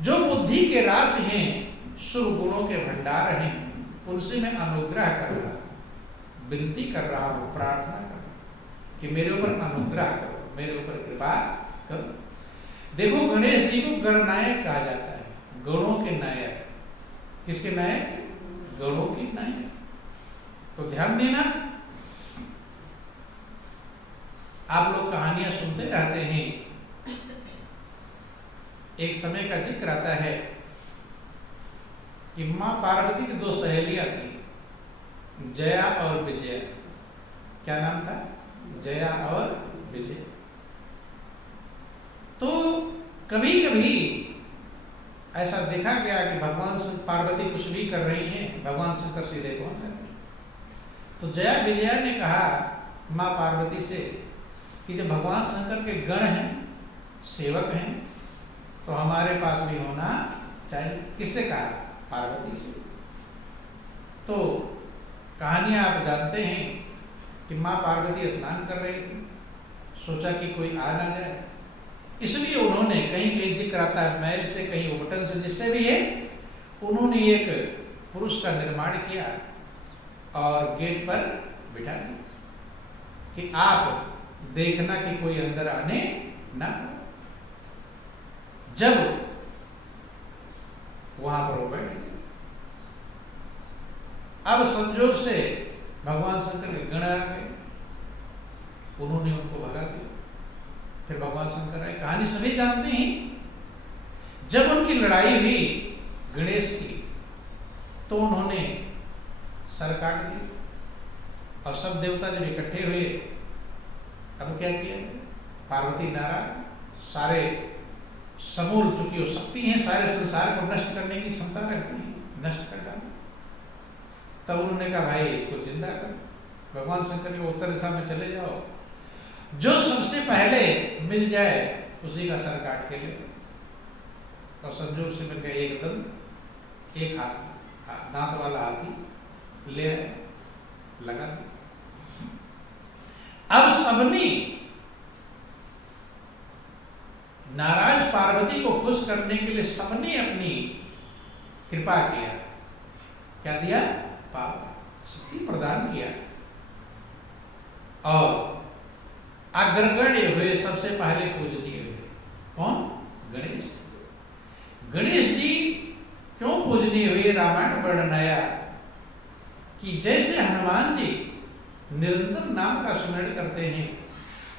जो बुद्धि के रास हैं, शुभ गुणों के भंडार हैं, उनसे मैं अनुग्रह कर रहा हूं, विनती कर रहा हूं, प्रार्थना कर रहा हूं कि मेरे ऊपर अनुग्रह करो, मेरे ऊपर कृपा करो। देखो गणेश जी को गणनायक कहा जाता है, गणों के नायक। किसके नायक? गणों के नायक। तो ध्यान देना, आप लोग कहानियां सुनते रहते हैं। एक समय का जिक्र आता है कि मां पार्वती की दो सहेलियां थी, जया और विजया। क्या नाम था? जया और विजय। तो कभी कभी ऐसा देखा गया कि भगवान पार्वती कुछ भी कर रही हैं, भगवान शंकर सीधे कौन कर रहे हैं। तो जया विजया ने कहा मां पार्वती से कि जब भगवान शंकर के गण हैं, सेवक हैं, तो हमारे पास भी होना चाहिए। किससे कहा? पार्वती से। तो कहानियां आप जानते हैं कि मां पार्वती स्नान कर रही थी, सोचा कि कोई आ ना जाए, इसलिए उन्होंने कहीं कहीं जिक्र आता है महल से, कहीं उपटन से, जिससे भी है, उन्होंने एक पुरुष का निर्माण किया और गेट पर बिठा दिया कि आप देखना कि कोई अंदर आने ना। जब वहां पर वो बैठ गए, अब संजोग से भगवान शंकर के गण आ गए, उन्होंने उनको भगा दिया। फिर भगवान शंकर आए, कहानी सभी जानते हैं। जब उनकी लड़ाई हुई गणेश की, तो उन्होंने सर काट दिया और सब देवता जब इकट्ठे हुए, अब क्या किया? पार्वती नारायण सारे समूल, चूंकि वो शक्ति हैं, सारे संसार को नष्ट करने की क्षमता रखती है, नष्ट कर डाला। तब उन्होंने कहा भाई इसको जिंदा कर। भगवान शंकर के उत्तर दिशा में चले जाओ, जो सबसे पहले मिल जाए उसी का सर काट के ले। और संजोग से मिलकर एक दंत, एक हाथ, दांत वाला हाथी ले लगा। अब सबने नाराज पार्वती को खुश करने के लिए सबने अपनी कृपा किया। क्या दिया? शक्ति प्रदान किया। और अग्रगण्य हुए, सबसे पहले पूजनीय हुए। कौन? गणेश। गणेश जी क्यों पूजनीय हुए? रामायण वर्णन आया कि जैसे हनुमान जी निरंतर नाम का स्मरण करते हैं,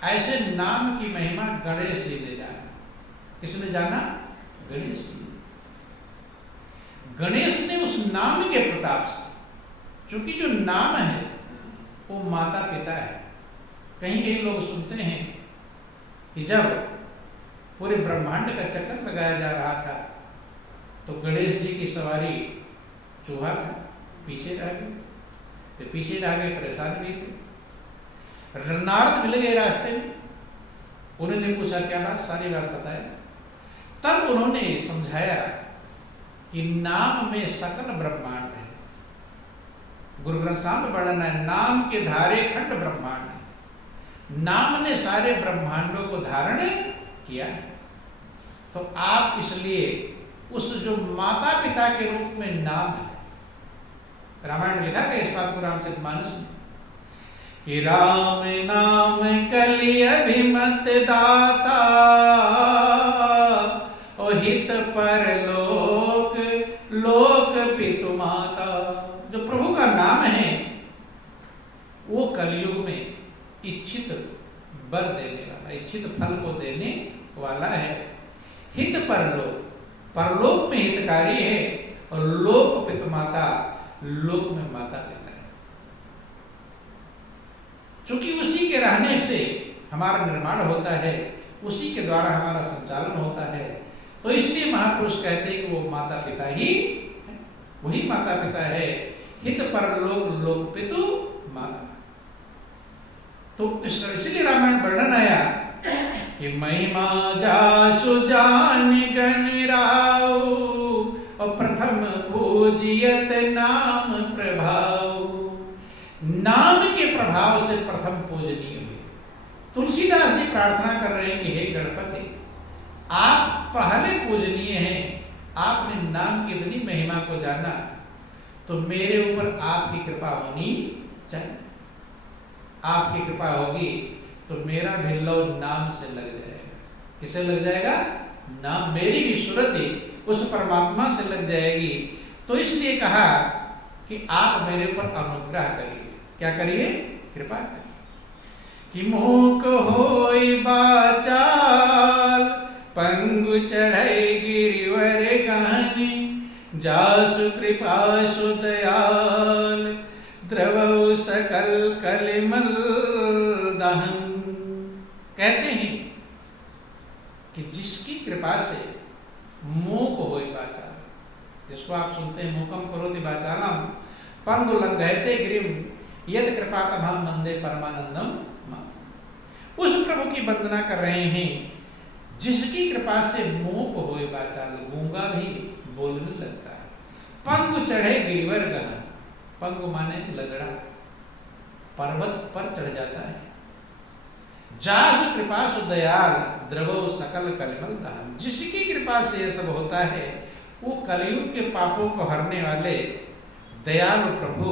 ऐसे नाम की महिमा गणेश जी ने जाना। किसने जाना? गणेश जी। गणेश ने उस नाम के प्रताप से, क्योंकि जो नाम है वो माता पिता है। कहीं कहीं लोग सुनते हैं कि जब पूरे ब्रह्मांड का चक्कर लगाया जा रहा था, तो गणेश जी की सवारी चूहा था, पीछे रह गए। तो पीछे रह गए, परेशान भी थे। नारद मिल गए रास्ते में, उन्होंने पूछा क्या बात, सारी बात बताया। तब उन्होंने समझाया कि नाम में सकल ब्रह्मांड है। गुरु ग्रंथ साहब में वर्णन है, नाम के धारे खंड ब्रह्मांड है। नाम ने सारे ब्रह्मांडों को धारण किया है। तो आप इसलिए उस जो माता पिता के रूप में नाम है, रामायण में लिखा गया इस बात को रामचरितमानस में कि राम नाम कलि अभिमत दाता, और हित पर लोक लोक पितु माता। जो प्रभु का नाम है वो कलयुग में इच्छित वर देने वाला, इच्छित फल को देने वाला है। हित परलोक, परलोक में हितकारी है, और लोक पितु माता, लोक में माता पिता है। चूंकि उसी के रहने से हमारा निर्माण होता है, उसी के द्वारा हमारा संचालन होता है, तो इसलिए महापुरुष कहते हैं कि वो माता पिता ही है, वही माता पिता है। हित परलोक लोक पितु माता। तो इसलिए रामायण वर्णन आया कि महिमा जासु जान गण राव, और प्रथम पूजियत नाम प्रभाव। नाम के प्रभाव से प्रथम पूजनीय हुए। तुलसीदास जी प्रार्थना कर रहे हैं कि हे गणपति, आप पहले पूजनीय हैं, आपने नाम की इतनी महिमा को जाना, तो मेरे ऊपर आपकी कृपा होनी चाहिए। आपकी कृपा होगी तो मेरा भी लव नाम से लग जाएगा। किसे लग जाएगा? नाम, मेरी भी सुरति उस परमात्मा से लग जाएगी। तो इसलिए कहा कि आप मेरे ऊपर अनुग्रह करिए। क्या करिए? कृपा करिए। कि मूक होई बाचाल, पंगु चढ़ई गिरिवर गहनी, जासु कृपा सु दयाल, द्रवौ सकल कलिमल दहन। कहते हैं कि जिसकी कृपा से मूक होई बाचाल, जिसको आप सुनते हैं मूकम करोति वाचालम पंगु लंघयते गिरिम यद कृपातमहं वंदे परमानंदम। उस प्रभु की वंदना कर रहे हैं जिसकी कृपा से मूक होए वाचाल, गूंगा भी बोलने लगता है। पंगु चढ़े गिरिवर गहन, पंगु माने लगड़ा, पर्वत पर चढ़ जाता है। जासु कृपा सु दयाल, द्रवो सकल कलिमल दहन। जिसकी कृपा से यह सब होता है वो कलयुग के पापों को हरने वाले दयालु प्रभु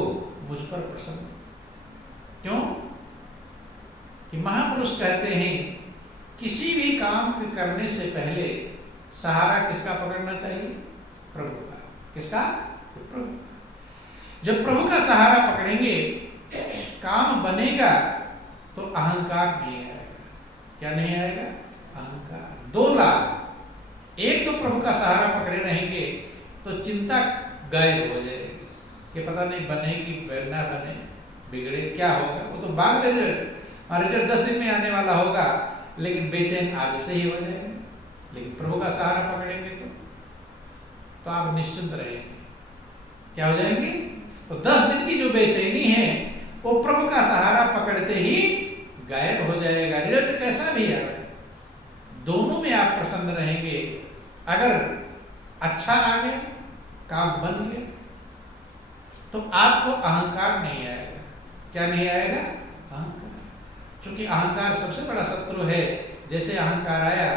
मुझ पर प्रसन्न। क्यों? कि महापुरुष कहते हैं किसी भी काम के करने से पहले सहारा किसका पकड़ना चाहिए? प्रभु का। किसका? प्रभु। जब प्रभु का सहारा पकड़ेंगे काम बनेगा तो अहंकार नहीं आएगा। क्या नहीं आएगा? अहंकार। दो लाभ। एक तो प्रभु का सहारा पकड़े रहेंगे तो चिंता गायब हो जाएगी कि पता नहीं बने कि ना बने, बिगड़े, क्या होगा। वो तो बाद में रिजल्ट 10 दिन में आने वाला होगा, लेकिन बेचैन आज से ही हो जाएगा। लेकिन प्रभु का सहारा पकड़ेंगे तो आप निश्चिंत रहेंगे। क्या हो जाएंगे? तो 10 दिन की जो बेचैनी है वो प्रभु का सहारा पकड़ते ही गायब हो जाएगा। रिजल्ट कैसा भी आए, दोनों में आप प्रसन्न रहेंगे। अगर अच्छा आ गया, काम बन गया, तो आपको अहंकार नहीं आएगा। क्या नहीं आएगा? अहंकार। क्योंकि अहंकार सबसे बड़ा शत्रु है। जैसे अहंकार आया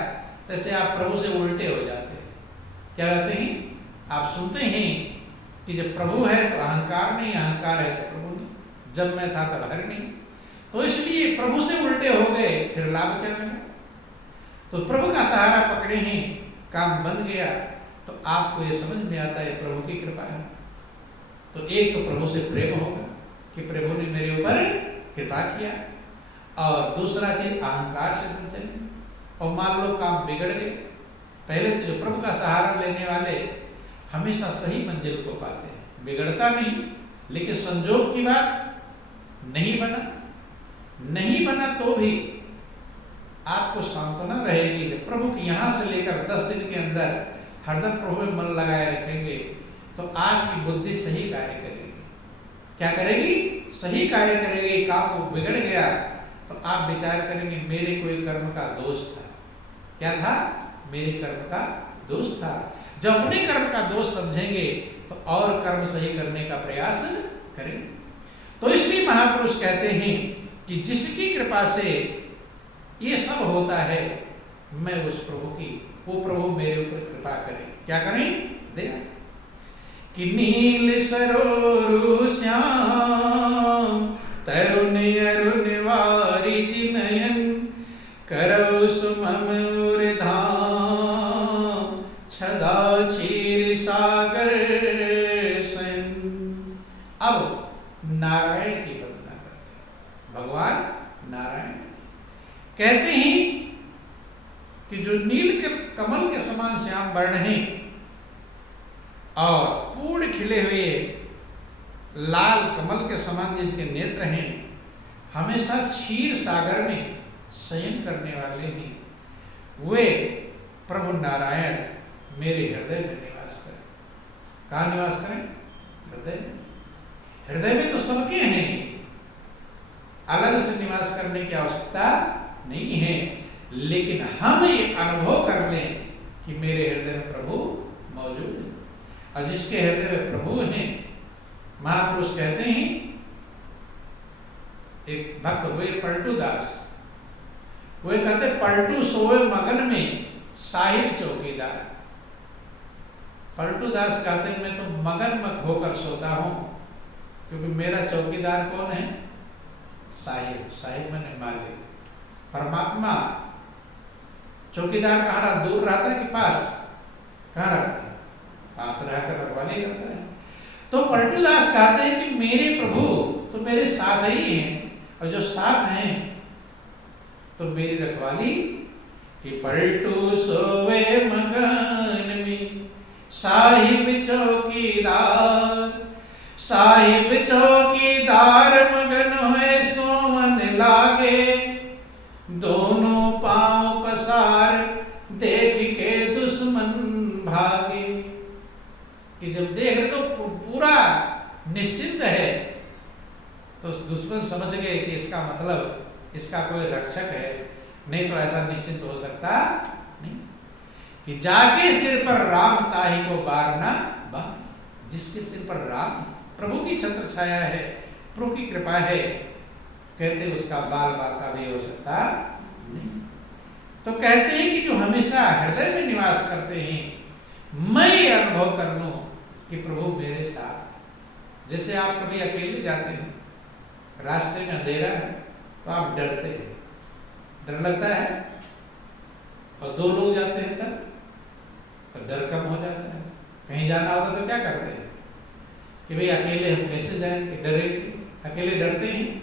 तैसे आप प्रभु से उल्टे हो जाते हैं। क्या कहते हैं? आप सुनते हैं कि जब प्रभु है तो अहंकार नहीं, अहंकार है तो प्रभु नहीं, जब मैं था तब हर नहीं। तो इसलिए प्रभु से उल्टे हो गए, फिर लाभ क्या मिला? तो प्रभु का सहारा पकड़े हैं, काम बन गया, तो आपको ये समझ में आता है प्रभु की कृपा है। तो एक तो प्रभु से प्रेम होगा कि प्रभु ने मेरे ऊपर कृपा किया, और दूसरा चीज अहंकार से बच जाए। और मान लो काम बिगड़ गए, पहले तो जो प्रभु का सहारा लेने वाले हमेशा सही मंजिल को पाते हैं, बिगड़ता नहीं। लेकिन संजोग की बात नहीं बना तो भी आपको सांत्वना रहेगी। जब प्रभु की यहां से लेकर 10 दिन के अंदर हरदम प्रभु में मन लगाए रखेंगे तो आपकी बुद्धि सही कार्य करेगी। क्या करेगी? सही कार्य करेगी। काम वो बिगड़ गया तो आप विचार करेंगे मेरे कोई कर्म का दोष था। क्या था? मेरे कर्म का दोष था। जब अपने कर्म का दोष समझेंगे तो और कर्म सही करने का प्रयास करेंगे। तो इसलिए महापुरुष कहते हैं कि जिसकी कृपा से ये सब होता है, मैं उस प्रभु की, वो प्रभु मेरे ऊपर कृपा करें। क्या करें? दया। कि नील सरोरु श्याम, तरुण अरुण वारिज नयन, करौ सुमम उर धाम, छदा क्षीर सागर सन। अब नारायण की वंदना करते हैं। भगवान नारायण कहते हैं कि जो नील के कमल के समान श्याम वर्ण हैं और पूर्ण खिले हुए लाल कमल के समान जिनके नेत्र हैं, हमेशा क्षीर सागर में शयन करने वाले हैं, वे प्रभु नारायण मेरे हृदय में निवास करें। कहाँ निवास करें? हृदय में। हृदय में तो सबके हैं, अलग से निवास करने की आवश्यकता नहीं है। लेकिन हम ये अनुभव कर लें कि मेरे हृदय में प्रभु मौजूद है। और जिसके हृदय में प्रभु हैं, महापुरुष कहते हैं, एक भक्त हुए पलटू दास, वे कहते पलटू सोए मगन में साहिब चौकीदार। पलटू दास कहते हैं मैं तो मगन होकर सोता हूँ, क्योंकि मेरा चौकीदार कौन है? साहिब। साहिब मैंने मालिक। परमात्मा चौकीदार कहाँ रहा? दूर रहता है कि पास? कहाँ रहता है? पास रहकर रखवाली करता है। तो पलटू दास कहते हैं कि मेरे प्रभु तो मेरे साथ ही हैं, और जो साथ हैं तो मेरी रखवाली। कि पलटू सोवे मगन में साहिब चौकीदार, साहिब चौकीदार मगन हुए सोवन लागे, दोनों पांव पसार देख के दुश्मन भागे। कि जब देख रहे तो पूरा निश्चिंत है, तो दुश्मन समझ गए कि इसका मतलब इसका कोई रक्षक है, नहीं तो ऐसा निश्चिंत हो सकता नहीं। कि जाके सिर पर राम ताहि को बारना बार, जिसके सिर पर राम प्रभु की छत्र छाया है, प्रभु की कृपा है, कहते उसका बाल बाका भी हो सकता नहीं। तो कहते हैं कि जो हमेशा हृदय में निवास करते हैं, मैं ये अनुभव कर लूं कि प्रभु मेरे साथ। जैसे आप कभी अकेले जाते हैं, रास्ते में अंधेरा है तो आप डरते हैं, डर लगता है, और दो लोग जाते हैं तब तो डर कम हो जाता है। कहीं जाना होता तो क्या करते हैं कि भाई अकेले हम कैसे जाएंगे, डरेंगे, अकेले डरते हैं,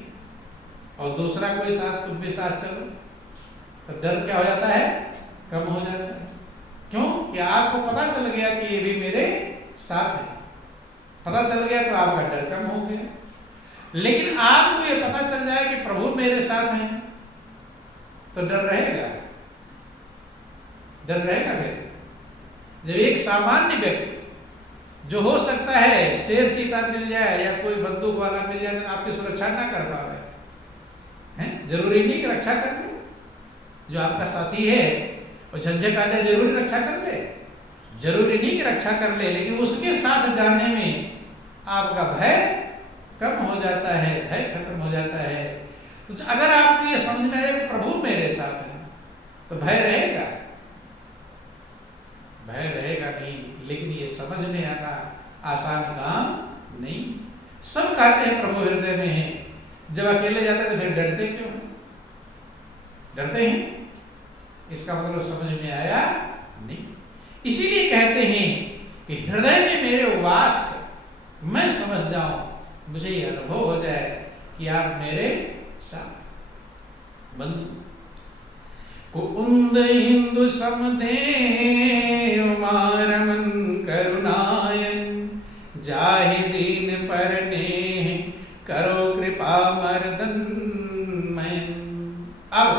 और दूसरा कोई साथ, तुम भी साथ चलो, तो डर क्या हो जाता है? कम हो जाता है। क्यों? कि आपको पता चल गया कि ये भी मेरे साथ है। पता चल गया तो आपका डर कम हो गया। लेकिन आपको ये पता चल जाए कि प्रभु मेरे साथ हैं, तो डर रहेगा? डर रहेगा फिर? जब एक सामान्य व्यक्ति, जो हो सकता है शेर चीता मिल जाए या कोई बंदूक वाला मिल जाए, तो आपकी सुरक्षा ना कर पाए, हैं? जरूरी नहीं कि रक्षा कर ले। जो आपका साथी है वो झंझट आ जाए, जरूरी रक्षा कर ले? जरूरी नहीं कि रक्षा कर ले, लेकिन उसके साथ जाने में आपका भय कम हो जाता है, भय खत्म हो जाता है। तो अगर आपको ये समझ में आए कि प्रभु मेरे साथ है, तो भय रहेगा? भय रहेगा नहीं। लेकिन ये समझ में आना आसान काम नहीं। सब कहते हैं प्रभु हृदय में है, जब अकेले जाते हैं तो फिर डरते क्यों हैं? डरते हैं, इसका मतलब समझ में आया नहीं। इसीलिए कहते हैं कि हृदय में मेरे वास कर, मैं समझ जाऊं, मुझे ये अनुभव हो जाए कि आप मेरे साथ। बंधु को उन्द हिंदु समदेव मारमन करुणायन, जाहि दीन पर नेह करो कृपा मर्दन मैन। अब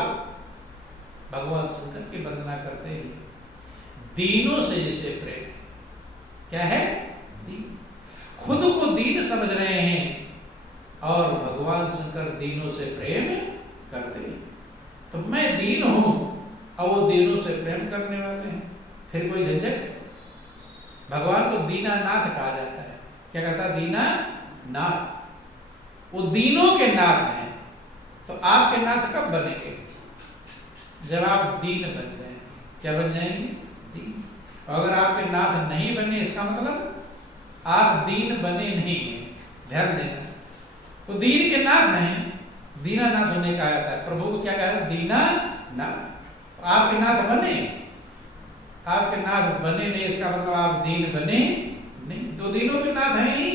भगवान शंकर की वंदना करते हैं। दीनों से जैसे प्रेम, क्या है? दीन। खुद को दीन समझ रहे हैं और भगवान शंकर दीनों से प्रेम करते हैं। तो मैं दीन हूं और वो दीनों से प्रेम करने वाले हैं, फिर कोई झंझट? भगवान को दीनानाथ कहा जाता है। क्या कहता है? दीनानाथ। वो दीनों के नाथ हैं। तो आपके नाथ कब बनेंगे? जब आप दीन बन जाएंगे। क्या बन जाएंगे? दीन। और अगर आपके नाथ नहीं बने, इसका मतलब आप दीन बने नहीं हैं। ध्यान देना, वो दीन के नाथ हैं, दीनानाथ होने कहा जाता है। प्रभु को क्या कहा है? दीनानाथ। आपके नाथ बने? आपके नाथ बने नहीं, इसका मतलब आप दीन बने नहीं। तो दीनों के नाथ हैं ही,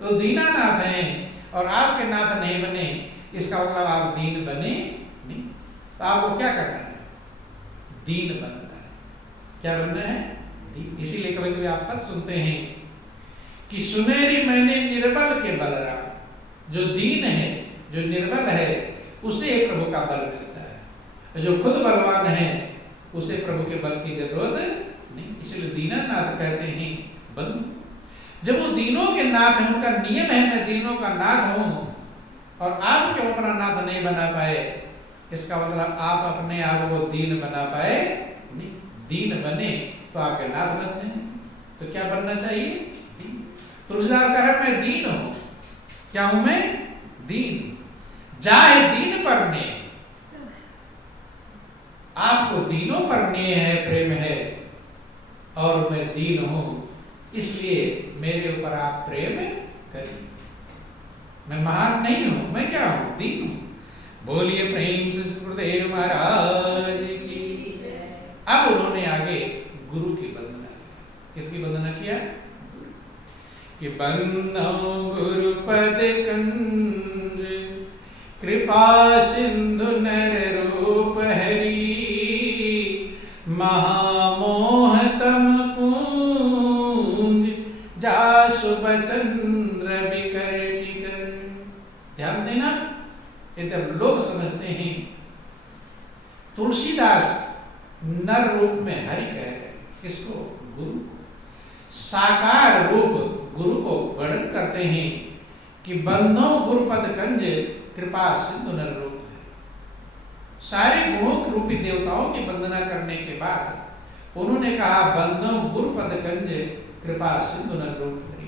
तो दीनानाथ हैं, और आपके नाथ नहीं बने, इसका मतलब आप दीन बने नहीं। तो आपको क्या करना है? दीन बनना है। क्या बनना है? दीन। इसीलिए कभी कभी आप पद सुनते हैं कि सुनेरी मैंने निर्बल के बलराम। जो दीन है, जो निर्बल है, उसे प्रभु का बल मिलता है। जो खुद बलवान है, उसे प्रभु के बल की जरूरत नहीं। इसलिए दीनानाथ कहते हैं बंधु। जब वो दीनों के नाथ हैं, उनका नियम है मैं दीनों का नाथ हूं, और आप क्यों अपना नाथ नहीं बना पाए, इसका मतलब आप अपने आप को दीन बना पाए नहीं। दीन बने तो आपके नाथ बनते हैं। तो क्या बनना चाहिए? दीन। तुलसीदास कह रहे मैं दीन हूं। क्या हूं मैं? दीन। जाए दीन पर ने, आपको दीनों पर नेह है, प्रेम है, और मैं दीन हूं, इसलिए मेरे ऊपर आप प्रेम करिए। मैं महान नहीं हूं, मैं क्या हूं? दीन हूं। बोलिए प्रेम से गुरुदेव महाराज की। अब उन्होंने आगे गुरु की वंदना की। किसकी वंदना किया? कि बंदो गुरुपद कंज कृपा सिंधु नर रूप हरि महामोह तम पूंज जासु बचन रवि कर निकर। ध्यान देना, ये तब लोग समझते हैं तुलसीदास नर रूप में हरि कह रहे। किसको? गुरु। साकार रूप गुरु को वर्णन करते हैं कि बंदो गुरुपद कंज कृपा सिंधु नर रूप है। सारे गुणों के रूपी देवताओं की वंदना करने के बाद उन्होंने कहा बंदो गुरुपद कंज कृपा सिंधु नर रूप है।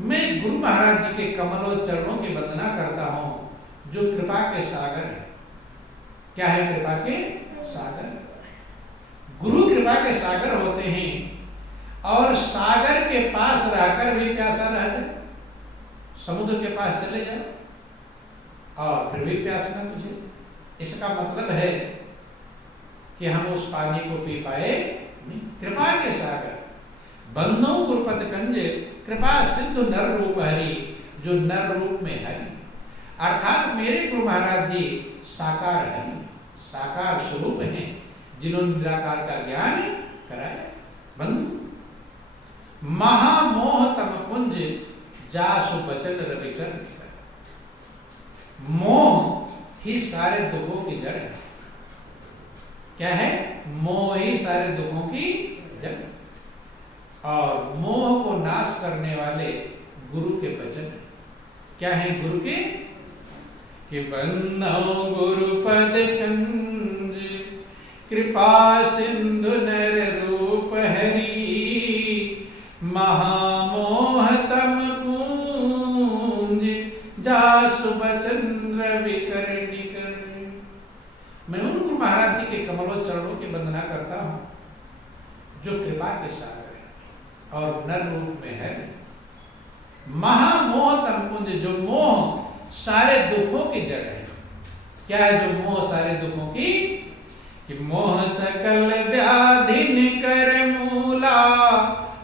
मैं गुरु महाराज जी के कमलों चरणों की वंदना करता हूं जो कृपा के सागर है। क्या है? कृपा के सागर। गुरु कृपा के सागर होते हैं और सागर के पास रहकर भी प्यासा रह जाए। समुद्र के पास चले जाओ और फिर भी प्यास न बुझे। इसका मतलब है कि हम उस पानी को पी पाए नहीं। कृपा के सागर बंदो गुरुपद कंज कृपा सिंधु नर रूप हरि, जो नर रूप में हरि अर्थात मेरे गुरु महाराज जी साकार हरि, साकार स्वरूप हैं जिन्होंने निराकार का ज्ञान कराया। बंधु महामोह तम पुंज जासु बचन रवि कर निकर। मोह ही सारे दुखों की जड़ है। क्या है? मोह ही सारे दुखों की जड़। और मोह को नाश करने वाले गुरु के वचन है। क्या है गुरु के? कि बंदो गुरुपद कंज कृपा सिंधु नर रूप हरि महामोह तम पूंज जासु बचन रवि कर निकर। मैं उन गुरु महाराज जी के कमलों चरणों की वंदना करता हूं जो कृपा के सागर है और नर रूप में है। महामोह तम पुंज, जो मोह सारे दुखों की जड़ है। क्या है जो मोह सारे दुखों की? कि मोह सकल व्याधि कर मूला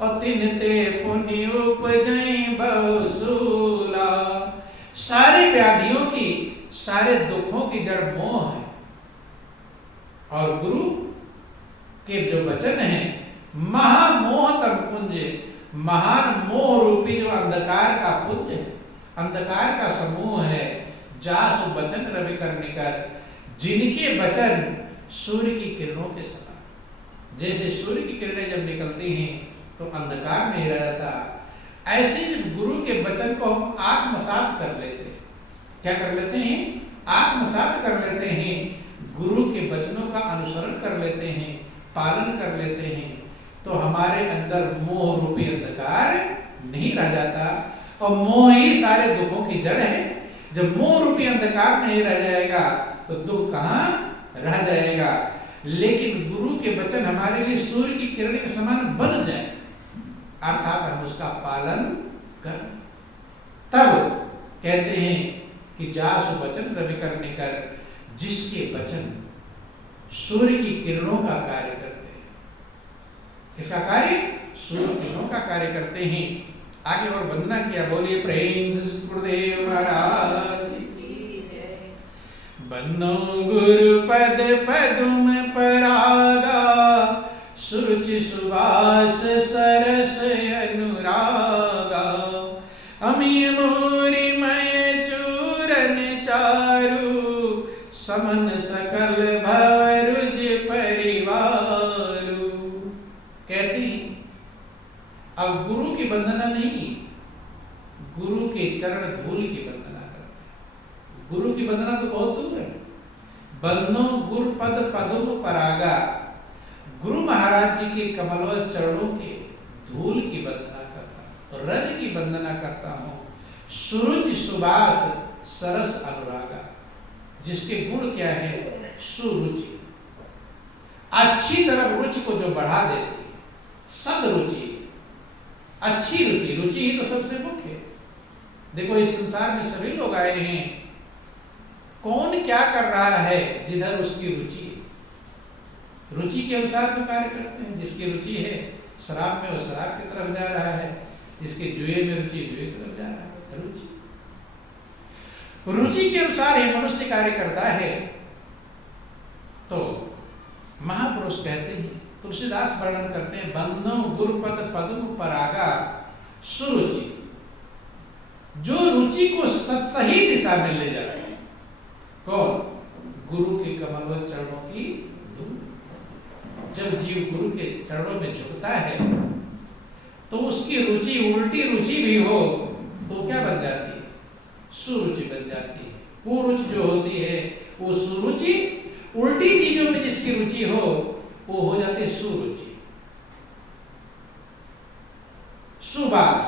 और तिनते पुण्य उपजई बहुसूला। सारी व्याधियों की, सारे दुखों की जड़ मोह है। और गुरु के जो वचन है महामोह तम पुंज, महान मोह रूपी जो अंधकार का पुंज है, अंधकार का समूह है। जासु बचन रवि कर निकर, जिनके वचन सूर्य की किरणों के समान। जैसे सूर्य की किरणें जब निकलती हैं तो अंधकार नहीं रह जाता, ऐसे जब गुरु के वचन को हम आत्मसात कर लेते हैं। क्या कर लेते हैं? आत्मसात कर लेते हैं। गुरु के वचनों का अनुसरण कर लेते हैं, पालन कर लेते हैं, तो हमारे अंदर मोह रूपी अंधकार नहीं रह जाता। और मोह ही सारे दुखों की जड़ है। जब मोह रूपी अंधकार नहीं रह जाएगा तो दुख कहां रह जाएगा। लेकिन गुरु के वचन हमारे लिए सूर्य की किरण के समान बन जाए, अर्थात हम उसका पालन कर, तब कहते हैं कि जासु वचन रवि कर निकर, जिसके वचन सूर्य की किरणों का कार्य करते हैं। किसका कार्य? सूर्य की किरणों का कार्य करते हैं। आगे और वंदना किया। बोलिए प्रेम से गुरुदेव महाराज की जय। बंदो गुरुपद पदुम परागा सुरुचि सुवास सरस अनुरागा। अमीय मोरी मय चूरन चारु समन सकल भवरुज परिवारु। कहती अब गुरु की वंदना नहीं, गुरु के चरण धूल की वंदना करते। गुरु की वंदना तो बहुत दूर है। बंदो गुरुपद पदुम परागा, गुरु महाराज जी के कमलों चरणों के धूल की वंदना करता हूं, रज की वंदना करता हूं। सूरज सुबास सरस अनुरागा, जिसके गुण क्या है? सुरुचि, अच्छी तरफ रुचि को जो बढ़ा देती, सदरुचि, अच्छी रुचि, रुचि ही तो सबसे मुख्य है। देखो इस संसार में सभी लोग आए हैं, कौन क्या कर रहा है जिधर उसकी रुचि है, रुचि के अनुसार वो कार्य करते हैं। जिसकी रुचि है शराब में, वो शराब की तरफ जा रहा है, जिसके जुए में रुचि, जुए की तरफ जा रहा है। रुचि के अनुसार ही मनुष्य कार्य करता है। तो महापुरुष कहते हैं, तुलसीदास वर्णन करते हैं, बंधो गुरुपद पद्म परागा सुरुचि, जो रुचि को सही दिशा में ले जाता है। कौन? गुरु के कमल चरणों की धूल। जब जीव गुरु के चरणों में झुकता है तो उसकी रुचि उल्टी रुचि भी हो तो क्या बन जाती है? सुरुचि बन जाती है। वो रुचि जो होती है वो सुरुचि, उल्टी चीजों में जिसकी रुचि हो वो हो जाती है सुरुचि। सुबास,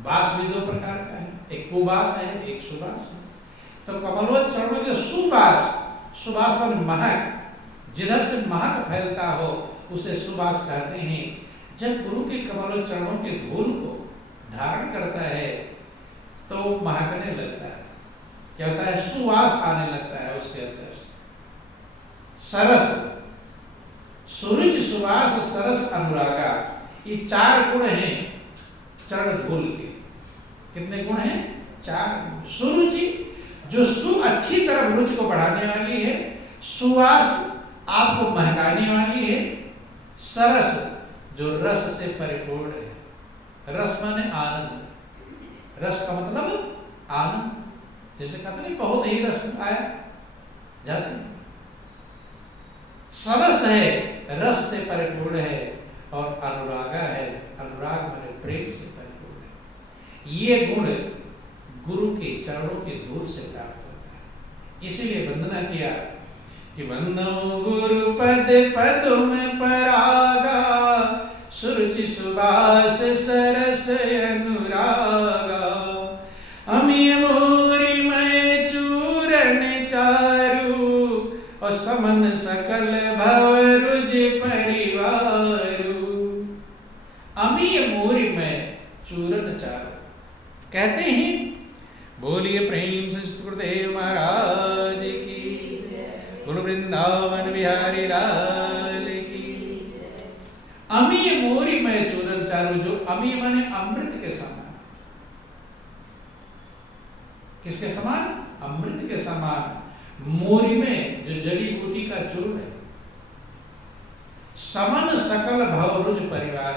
बास भी दो प्रकार का है, एक कुबास है, एक सुबास है। तो कमलवत चरणों के सुबास, सुबास पर महक, जिधर से महक फैलता हो उसे सुबास कहते हैं। जब गुरु के कमल चरणों के धूल को धारण करता है तो महकने लगता है। क्या होता है? सुवास आने लगता है उसके अंदर। सरस, सुरुचि, सुवास, सरस, अनुरागा, ये 4 गुण हैं चरण धूल के। कितने गुण हैं? 4। सुरुचि जो अच्छी तरफ रुचि को बढ़ाने वाली है, सुवास आपको महकाने वाली है, सरस जो रस से परिपूर्ण है। रस माने आनंद, रस का मतलब आनंद। जैसे कहते नहीं बहुत ही रस आया जाते, सरस है, रस से परिपूर्ण है। और अनुरागा है, अनुराग माने प्रेम से परिपूर्ण है। ये गुण गुरु के चरणों के धूल से प्राप्त होता है। इसीलिए वंदना किया कि वंदो गुरु पद पद्म परागा, सुरुचि सुबास सरस अनुरागा, अमी मोरी मैं चूरन चारू, और समन सकल भव रुज परिवारू। अमी मोरी मैं चूरन चारू, कहते हैं बोलिए प्रेम से सुखदेव महाराज की, गुरु वृंदावन बिहारी लाल की। अमी मोरी मैं चूरन चारू, जो अमी माने अमृत के समान। किसके समान? अमृत के समान। मोरी में जो जड़ी बूटी का चूर्ण है। समन सकल भव रुज परिवार,